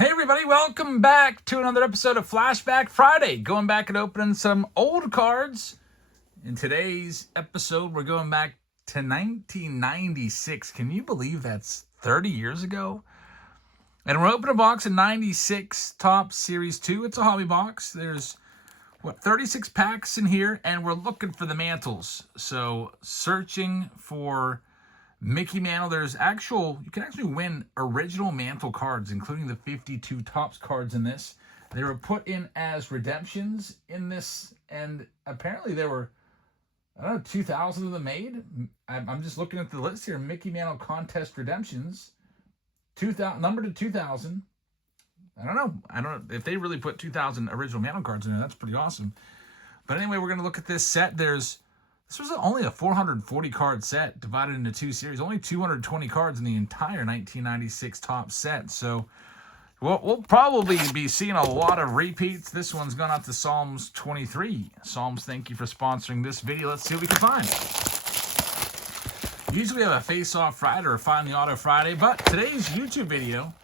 Hey everybody, welcome back to another episode of Flashback Friday. Going back and opening some old cards. In today's episode, we're going back to 1996. Can you believe that's 30 years ago? And we're opening a box of 96 Top Series 2. It's a hobby box. There's, 36 packs in here, and we're looking for the Mantles. So, searching for Mickey Mantle. You can actually win original Mantle cards, including the 52 Topps cards in this. They were put in as redemptions in this, and apparently there were, 2,000 of them made. I'm just looking at the list here. Mickey Mantle contest redemptions, 2,000, numbered to 2,000. I don't know if they really put 2,000 original Mantle cards in there. That's pretty awesome. But anyway, we're going to look at this set. This was only a 440 card set divided into two series. Only 220 cards in the entire 1996 Topps set. So we'll probably be seeing a lot of repeats. This one's gone out to Psalms 23. Psalms, thank you for sponsoring this video. Let's see what we can find. Usually we have a face-off Friday or Find the Auto Friday, but today's YouTube video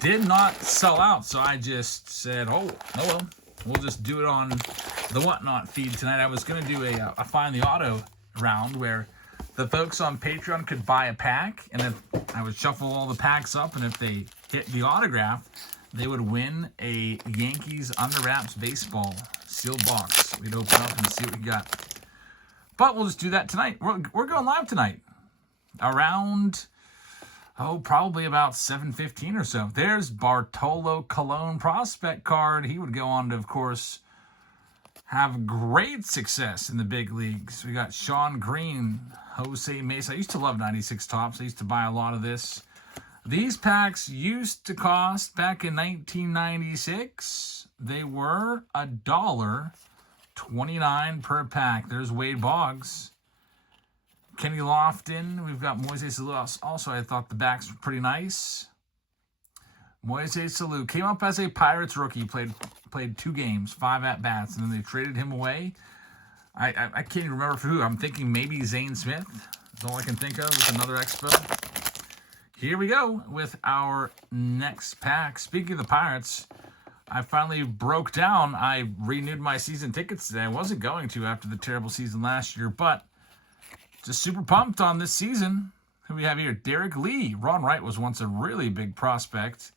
did not sell out. So I just said, oh well, we'll just do it on the Whatnot feed tonight. I was going to do a Find the Auto round where the folks on Patreon could buy a pack, and if I would shuffle all the packs up, and if they hit the autograph, they would win a Yankees Under Wraps baseball sealed box. We'd open up and see what we got. But we'll just do that tonight. We're going live tonight around, probably about 7:15 or so. There's Bartolo Colon prospect card. He would go on to, of course, have great success in the big leagues. We got Sean Green, Jose Mesa. I used to love 96 Topps. I used to buy a lot of this. These packs used to cost, back in 1996, they were $1.29 per pack. There's Wade Boggs. Kenny Lofton. We've got Moises Alou. Also, I thought the backs were pretty nice. Moises Alou came up as a Pirates rookie, played 2 games, 5 at-bats, and then they traded him away. I can't even remember for who. I'm thinking maybe Zane Smith. That's all I can think of with another Expo. Here we go with our next pack. Speaking of the Pirates, I finally broke down. I renewed my season tickets today. I wasn't going to after the terrible season last year, but just super pumped on this season. Who we have here? Derek Lee. Ron Wright was once a really big prospect.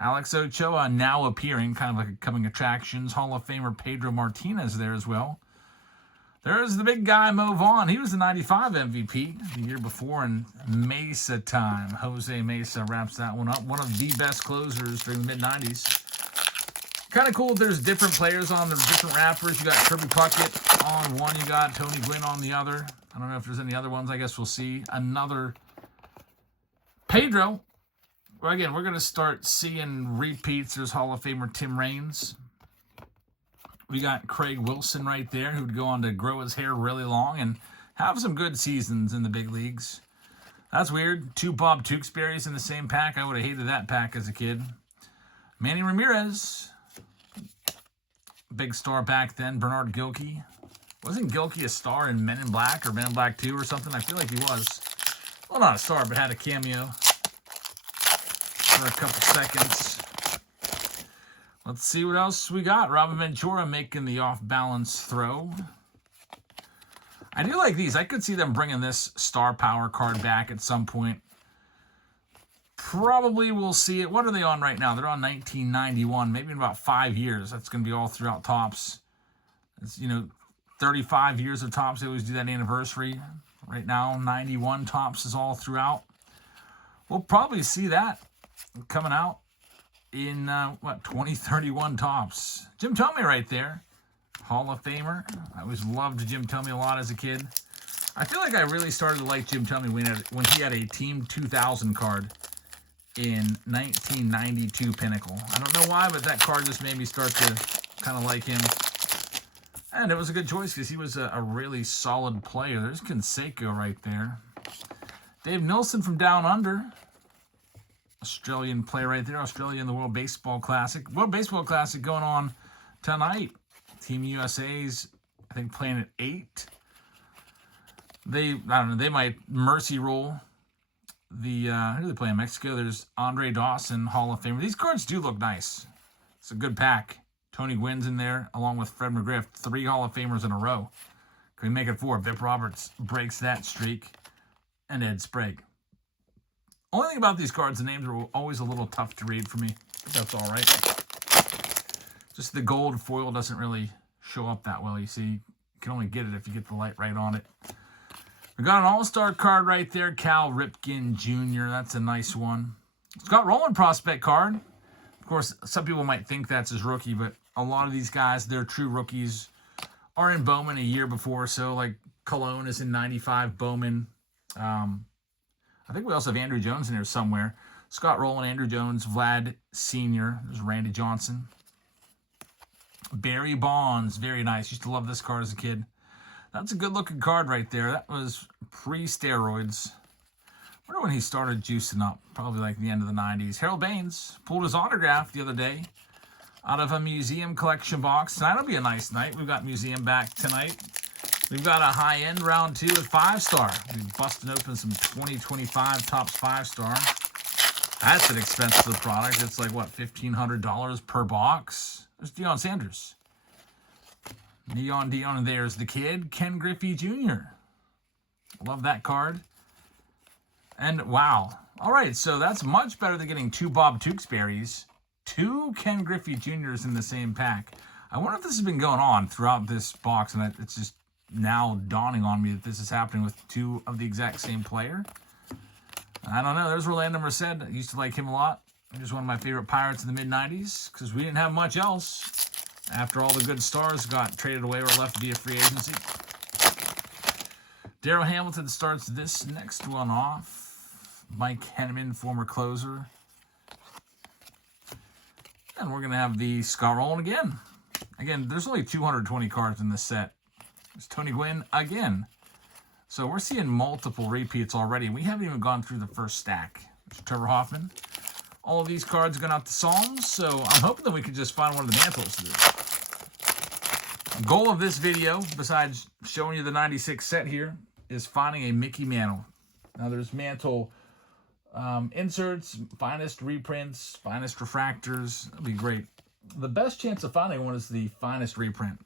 Alex Ochoa now appearing, kind of like a coming attractions. Hall of Famer Pedro Martinez there as well. There's the big guy, Mo Vaughn. He was the 95 MVP the year before in Mesa time. Jose Mesa wraps that one up. One of the best closers during the mid-90s. Kind of cool if there's different players on the different wrappers. You got Kirby Puckett on one. You got Tony Gwynn on the other. I don't know if there's any other ones. I guess we'll see. Another Pedro. Well, again, we're going to start seeing repeats. There's Hall of Famer Tim Raines. We got Craig Wilson right there, who would go on to grow his hair really long and have some good seasons in the big leagues. That's weird. 2 Bob Tewksbury's in the same pack. I would have hated that pack as a kid. Manny Ramirez. Big star back then. Bernard Gilkey. Wasn't Gilkey a star in Men in Black or Men in Black 2 or something? I feel like he was. Well, not a star, but had a cameo for a couple seconds. Let's see what else we got. Robin Ventura making the off-balance throw. I do like these. I could see them bringing this Star Power card back at some point. Probably we'll see it. What are they on right now? They're on 1991. Maybe in about 5 years. That's going to be all throughout Topps. It's, 35 years of Topps. They always do that anniversary. Right now, 91 Topps is all throughout. We'll probably see that coming out in, 2031 Topps. Jim Thome right there. Hall of Famer. I always loved Jim Thome a lot as a kid. I feel like I really started to like Jim Thome when he had a Team 2000 card in 1992 Pinnacle. I don't know why, but that card just made me start to kind of like him. And it was a good choice because he was a really solid player. There's Canseco right there. Dave Nilsson from Down Under. Australian player right there. Australia in the World Baseball Classic. World Baseball Classic going on tonight. Team USA's, I think, playing at 8. They might mercy rule who do they play in Mexico? There's Andre Dawson, Hall of Famer. These cards do look nice. It's a good pack. Tony Gwynn's in there, along with Fred McGriff. 3 Hall of Famers in a row. Can we make it 4? Bip Roberts breaks that streak. And Ed Sprague. Only thing about these cards, the names are always a little tough to read for me. But that's all right. Just the gold foil doesn't really show up that well. You see, you can only get it if you get the light right on it. We got an all-star card right there. Cal Ripken Jr. That's a nice one. Scott Rowland prospect card. Of course, some people might think that's his rookie, but a lot of these guys, they're true rookies, are in Bowman a year before. So, like, Cologne is in 95 Bowman. I think we also have Andrew Jones in there somewhere. Scott Rowland, Andrew Jones, Vlad Sr. There's Randy Johnson. Barry Bonds, very nice. Used to love this card as a kid. That's a good-looking card right there. That was pre-steroids. I wonder when he started juicing up. Probably like the end of the 90s. Harold Baines pulled his autograph the other day out of a museum collection box. Tonight'll be a nice night. We've got museum back tonight. We've got a high-end round 2 with 5-star. We're busting open some 2025 Topps 5-star. That's an expensive product. It's like, what, $1,500 per box? There's Deion Sanders. Neon Dion, and there's the kid, Ken Griffey Jr. Love that card. And wow. All right, so that's much better than getting 2 Bob Tewksbury's, 2 Ken Griffey Jr.'s in the same pack. I wonder if this has been going on throughout this box, and it's just now dawning on me that this is happening with 2 of the exact same player. I don't know. There's Rolando Merced. I used to like him a lot. He was one of my favorite Pirates in the mid-90s because we didn't have much else after all the good stars got traded away or left via free agency. Darryl Hamilton starts this next one off. Mike Henneman, former closer. And we're going to have the Scott Rowland again. Again, there's only 220 cards in this set. It's Tony Gwynn again. So we're seeing multiple repeats already. We haven't even gone through the first stack. There's Trevor Hoffman. All of these cards are going out to Psalms, so I'm hoping that we could just find one of the Mantles. The goal of this video, besides showing you the 96 set here, is finding a Mickey Mantle. Now there's Mantle inserts, finest reprints, finest refractors. That'd be great. The best chance of finding one is the finest reprint.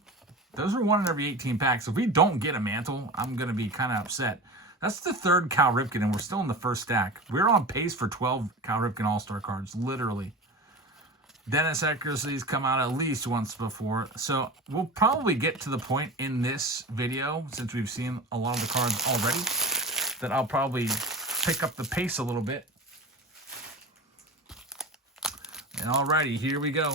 Those are 1 in every 18 packs. If we don't get a Mantle, I'm going to be kind of upset. That's the 3rd Cal Ripken, and we're still in the first stack. We're on pace for 12 Cal Ripken All-Star cards, literally. Dennis Eckersley's come out at least once before. So we'll probably get to the point in this video, since we've seen a lot of the cards already, that I'll probably pick up the pace a little bit. And alrighty, here we go.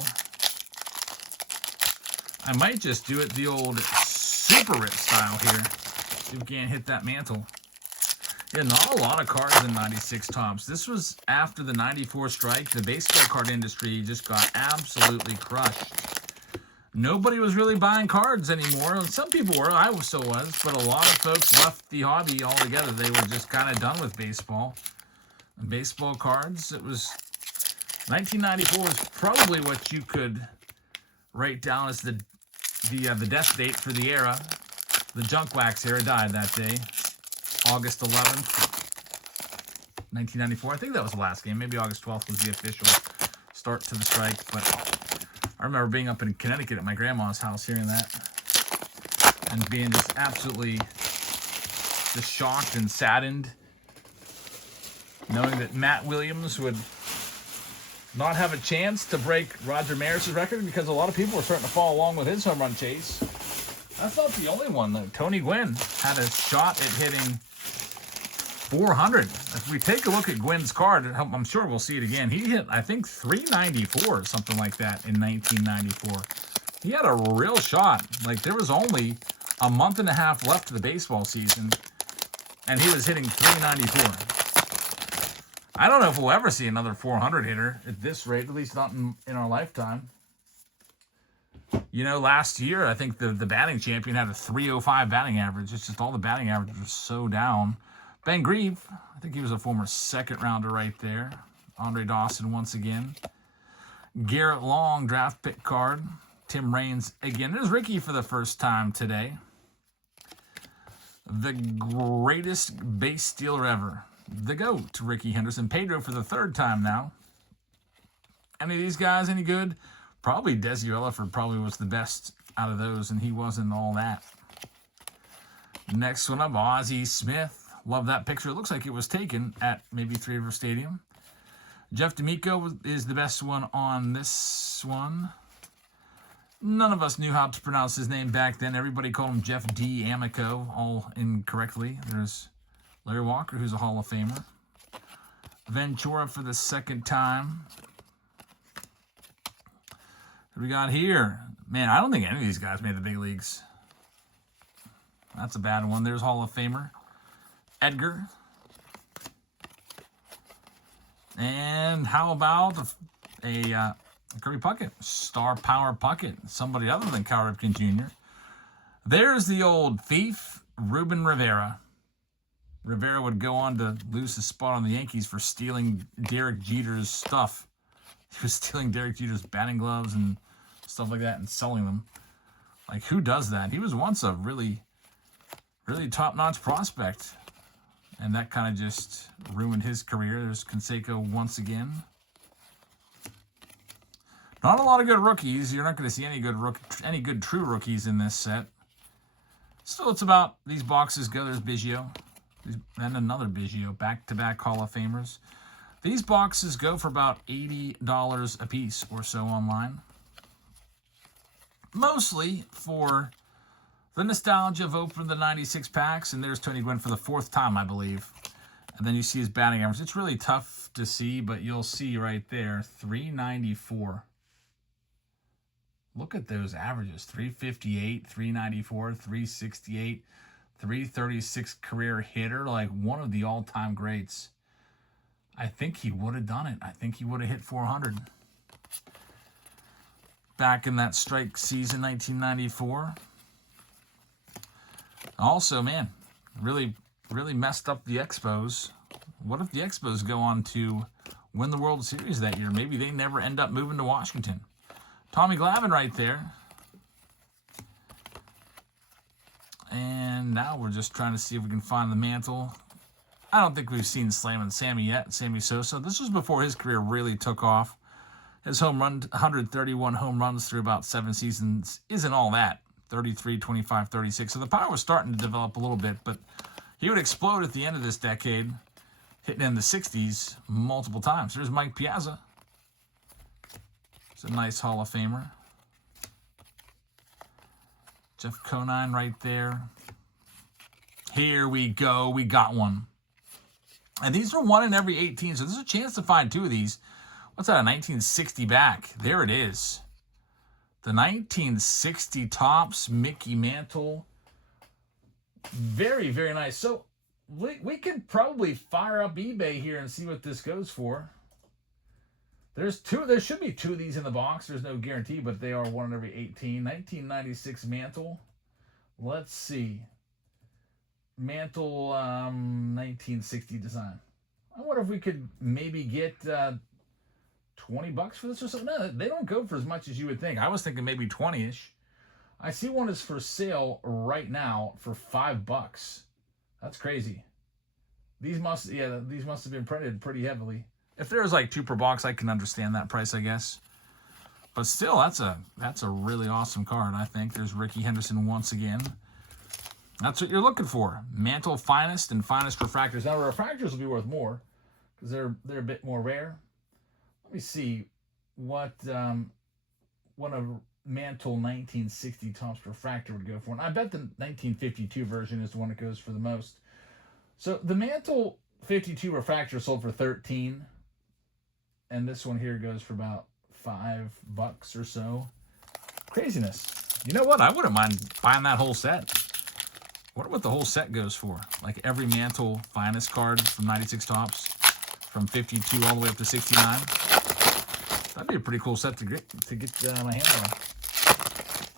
I might just do it the old super rip style here. See if we can't hit that Mantle. Yeah, not a lot of cards in 96 Topps. This was after the 94 strike. The baseball card industry just got absolutely crushed. Nobody was really buying cards anymore. Some people were. I still was. But a lot of folks left the hobby altogether. They were just kind of done with baseball. And baseball cards, it was... 1994 was probably what you could write down as the death date for the era. The junk wax era died that day, August 11th, 1994. I think that was the last game. Maybe August 12th was the official start to the strike. But I remember being up in Connecticut at my grandma's house, hearing that, and being just absolutely just shocked and saddened, knowing that Matt Williams would not have a chance to break Roger Maris's record because a lot of people were starting to follow along with his home run chase. That's not the only one, though. Tony Gwynn had a shot at hitting 400. If we take a look at Gwynn's card, I'm sure we'll see it again. He hit, I think, 394 or something like that in 1994. He had a real shot. Like, there was only a month and a half left of the baseball season, and he was hitting 394. I don't know if we'll ever see another 400 hitter at this rate, at least not in our lifetime. You know, last year, I think the batting champion had a 305 batting average. It's just all the batting averages were so down. Ben Grieve, I think he was a former second rounder right there. Andre Dawson once again. Garrett Long, draft pick card. Tim Raines again. There's Ricky for the first time today. The greatest base stealer ever. the GOAT, Ricky Henderson. Pedro for the third time now. Any of these guys any good? Probably Desi Elliford probably was the best out of those, and he wasn't all that. Next one up, Ozzie Smith. Love that picture. It looks like it was taken at maybe Three River Stadium. Jeff D'Amico is the best one on this one. None of us knew how to pronounce his name back then. Everybody called him Jeff D. Amico, all incorrectly. There's Larry Walker, who's a Hall of Famer. Ventura for the second time. What we got here? Man, I don't think any of these guys made the big leagues. That's a bad one. There's Hall of Famer Edgar. And how about a Kirby Puckett? Star Power Puckett. Somebody other than Cal Ripken Jr. There's the old thief, Ruben Rivera. Rivera would go on to lose his spot on the Yankees for stealing Derek Jeter's stuff. He was stealing Derek Jeter's batting gloves and stuff like that and selling them. Like, who does that? He was once a really top-notch prospect. And that kind of just ruined his career. There's Canseco once again. Not a lot of good rookies. You're not going to see any good true rookies in this set. Still, it's about these boxes go. There's Biggio. And another Biggio. Back-to-back Hall of Famers. These boxes go for about $80 a piece or so online. Mostly for the nostalgia of opening the 96 packs, and there's Tony Gwynn for the fourth time, I believe. And then you see his batting average. It's really tough to see, but you'll see right there, 394. Look at those averages, 358, 394, 368, 336 career hitter, like one of the all-time greats. I think he would have done it. I think he would have hit 400. Back in that strike season, 1994. Also, man, really messed up the Expos. What if the Expos go on to win the World Series that year? Maybe they never end up moving to Washington. Tommy Glavine right there. And now we're just trying to see if we can find the Mantle. I don't think we've seen Slammin' Sammy yet, Sammy Sosa. This was before his career really took off. His 131 home runs through about 7 seasons isn't all that. 33, 25, 36. So the power was starting to develop a little bit, but he would explode at the end of this decade, hitting in the 60s multiple times. There's Mike Piazza. It's a nice Hall of Famer. Jeff Conine right there. Here we go. We got one. And these are 1 in every 18, so there's a chance to find 2 of these. What's that, a 1960 back? There it is. The 1960 Topps Mickey Mantle. Very, very nice. So we could probably fire up eBay here and see what this goes for. There should be 2 of these in the box. There's no guarantee, but they are 1 in every 18. 1996 Mantle. Let's see. Mantle 1960 design. I wonder if we could maybe get $20 for this or something. No, they don't go for as much as you would think. I was thinking maybe 20-ish. I see one is for sale right now for $5. That's crazy. These must have been printed pretty heavily. If there was like 2 per box, I can understand that price, I guess. But still, that's a really awesome card, I think. There's Ricky Henderson once again. That's what you're looking for. Mantle Finest and Finest Refractors. Now, refractors will be worth more because they're a bit more rare. Let me see what a Mantle 1960 Topps Refractor would go for. And I bet the 1952 version is the one that goes for the most. So the Mantle 52 Refractor sold for $13. And this one here goes for about $5 or so. Craziness. You know what? I wouldn't mind buying that whole set. I wonder what the whole set goes for. Like every Mantle Finest card from 96 Topps. From 52 all the way up to 69. That'd be a pretty cool set to get my hands on.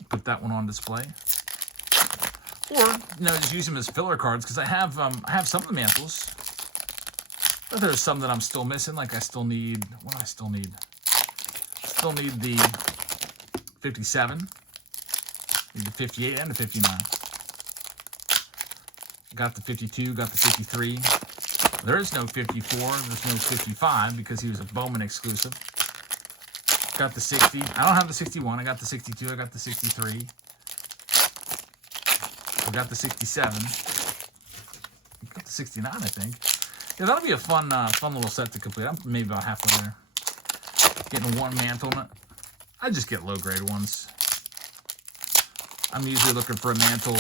Put that one on display. Or, just use them as filler cards, because I have some of the Mantles. But there's some that I'm still missing. Like I still need, what do I still need? Still need the 57. Need the 58 and the 59. Got the 52, got the 53. There is no 54. There's no 55 because he was a Bowman exclusive. Got the 60. I don't have the 61. I got the 62. I got the 63. We got the 67. We got the 69, I think. Yeah, that'll be a fun little set to complete. I'm maybe about halfway there. Getting one Mantle. I just get low-grade ones. I'm usually looking for a Mantle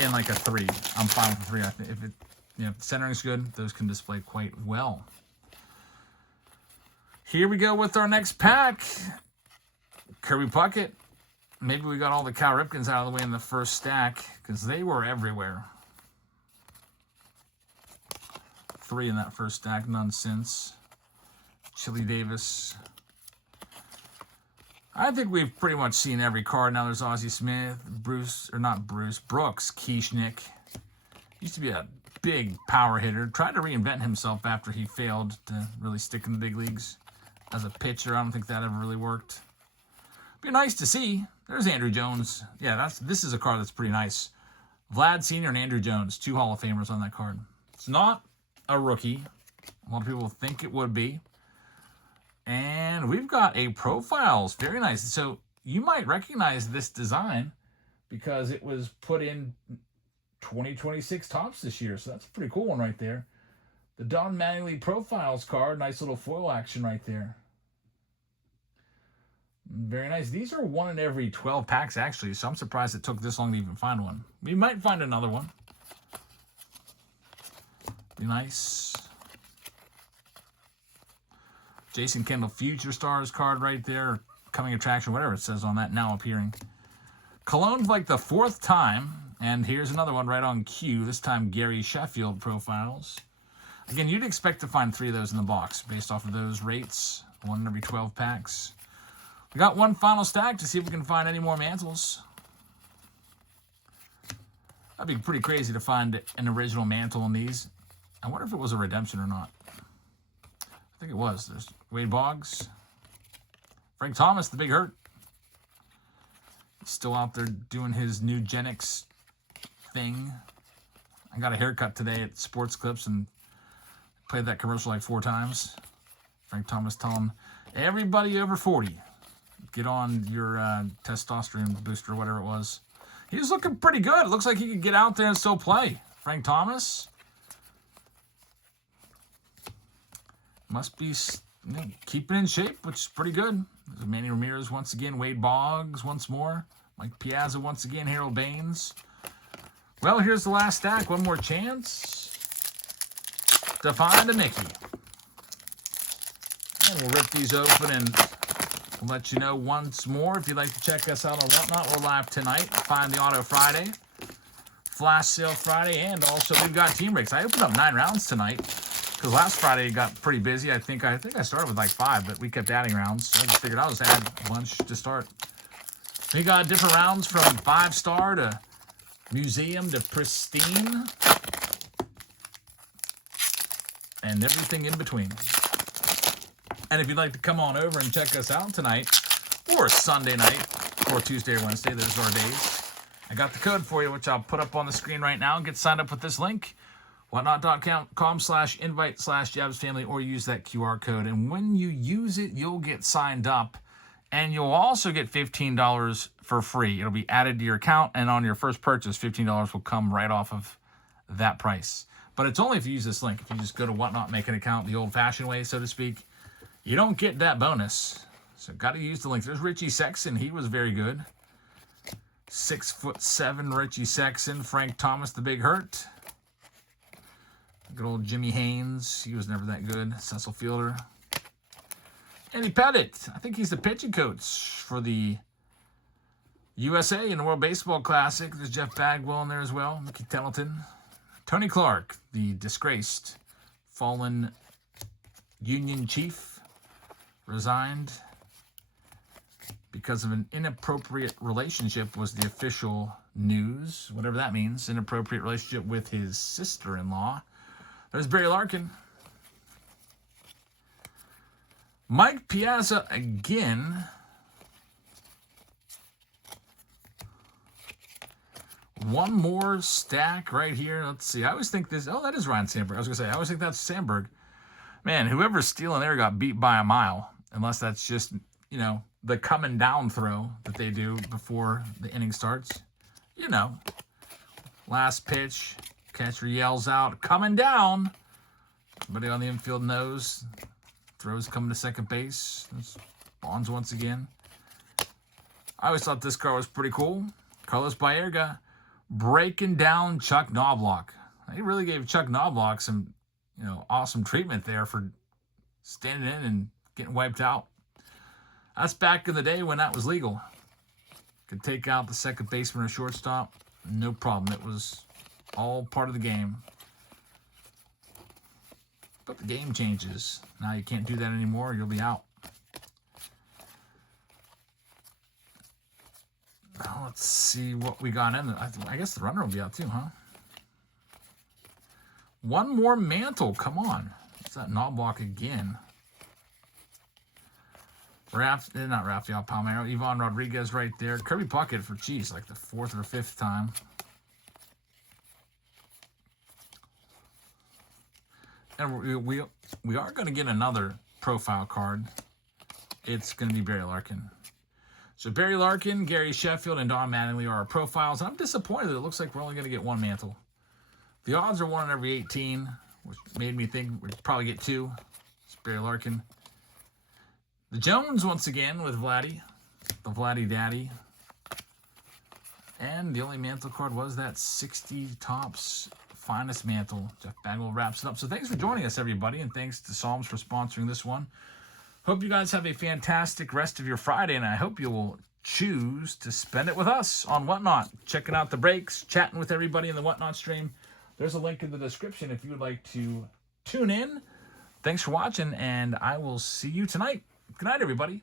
in like a 3. I'm fine with 3. I think if it, the centering's good, those can display quite well. Here we go with our next pack. Kirby Puckett. Maybe we got all the Cal Ripkens out of the way in the first stack because they were everywhere. 3 in that first stack, none since. Chili Davis. I think we've pretty much seen every card now. There's Ozzie Smith, Brooks, Kieschnick. Used to be a big power hitter. Tried to reinvent himself after he failed to really stick in the big leagues as a pitcher. I don't think that ever really worked. Be nice to see. There's Andrew Jones. Yeah, this is a card that's pretty nice. Vlad Sr. and Andrew Jones, 2 Hall of Famers on that card. It's not a rookie. A lot of people think it would be. And we've got a profiles. Very nice. So you might recognize this design because it was put in 2026 Topps this year. So that's a pretty cool one right there. The Don Mattingly profiles card. Nice little foil action right there. Very nice. These are 1 in every 12 packs, actually. So I'm surprised it took this long to even find one. We might find another one. Be nice. Jason Kendall Future Stars card right there. Coming attraction, whatever it says on that, now appearing. Cologne's like the 4th time. And here's another one right on cue. This time Gary Sheffield profiles. Again, you'd expect to find 3 of those in the box based off of those rates. 1 in every 12 packs. We got one final stack to see if we can find any more Mantles. That'd be pretty crazy to find an original Mantle in these. I wonder if it was a redemption or not. I think it was. There's Wade Boggs. Frank Thomas, the big hurt. He's still out there doing his Nugenics thing. I got a haircut today at Sports Clips and played that commercial like 4 times. Frank Thomas telling everybody over 40, get on your testosterone booster or whatever it was. He was looking pretty good. It looks like he could get out there and still play. Frank Thomas. Must be keeping in shape, which is pretty good. There's Manny Ramirez once again. Wade Boggs once more. Mike Piazza once again. Harold Baines. Well, here's the last stack. One more chance to find a Mickey. And we'll rip these open and we'll let you know once more. If you'd like to check us out on Whatnot, we're live tonight. Find the Auto Friday, Flash Sale Friday, and also we've got team breaks. I opened up 9 rounds tonight because last Friday got pretty busy. I think I started with like 5, but we kept adding rounds. So I just figured I'll just add a bunch to start. We got different rounds from 5-star to museum to pristine and everything in between. And if you'd like to come on over and check us out tonight or Sunday night or Tuesday or Wednesday, those are our days. I got the code for you, which I'll put up on the screen right now. Get signed up with this link, whatnot.com/invite/JabsFamily, or use that QR code. And when you use it, you'll get signed up. And you'll also get $15 for free. It'll be added to your account, and on your first purchase, $15 will come right off of that price. But it's only if you use this link. If you just go to Whatnot, make an account the old-fashioned way, so to speak, you don't get that bonus. So got to use the link. There's Richie Sexson. He was very good. 6'7" Richie Sexson. Frank Thomas, the big hurt. Good old Jimmy Haynes. He was never that good. Cecil Fielder. Andy Pettit. I think he's the pitching coach for the USA in the World Baseball Classic. There's Jeff Bagwell in there as well. Mickey Templeton. Tony Clark, the disgraced, fallen Union chief, resigned because of an inappropriate relationship, was the official news. Whatever that means. Inappropriate relationship with his sister-in-law. There's Barry Larkin. Mike Piazza again. One more stack right here. Let's see. I always think this. Oh, that is Ryan Sandberg. I was going to say, I always think that's Sandberg. Man, whoever's stealing there got beat by a mile. Unless that's just, you know, the coming down throw that they do before the inning starts. You know, last pitch, catcher yells out, coming down. Everybody on the infield knows. Throws coming to second base. Bonds once again. I always thought this card was pretty cool. Carlos Baerga breaking down Chuck Knobloch. He really gave Chuck Knobloch some, you know, awesome treatment there for standing in and getting wiped out. That's back in the day when that was legal. Could take out the second baseman or shortstop. No problem. It was all part of the game. But the game changes. Now you can't do that anymore. You'll be out. Now let's see what we got in there. I guess the runner will be out too, huh? One more Mantle. Come on. It's that Knobloch again. Not Rafael Palmeiro. Ivan Rodriguez right there. Kirby Puckett for, geez, like the 4th or 5th time. And we are going to get another profile card. It's going to be Barry Larkin. So Barry Larkin, Gary Sheffield, and Don Mattingly are our profiles. I'm disappointed that it looks like we're only going to get one Mantle. The odds are 1 in every 18, which made me think we'd probably get 2. It's Barry Larkin. The Jones once again with Vladdy, the Vladdy Daddy. And the only Mantle card was that 60 Topps Finest Mantle. Jeff Bagwell wraps it up. So thanks for joining us, everybody, and thanks to Psalms for sponsoring this one. Hope you guys have a fantastic rest of your Friday, and I hope you will choose to spend it with us on Whatnot. Checking out the breaks, chatting with everybody in the Whatnot stream. There's a link in the description if you would like to tune in. Thanks for watching, and I will see you tonight. Good night, everybody.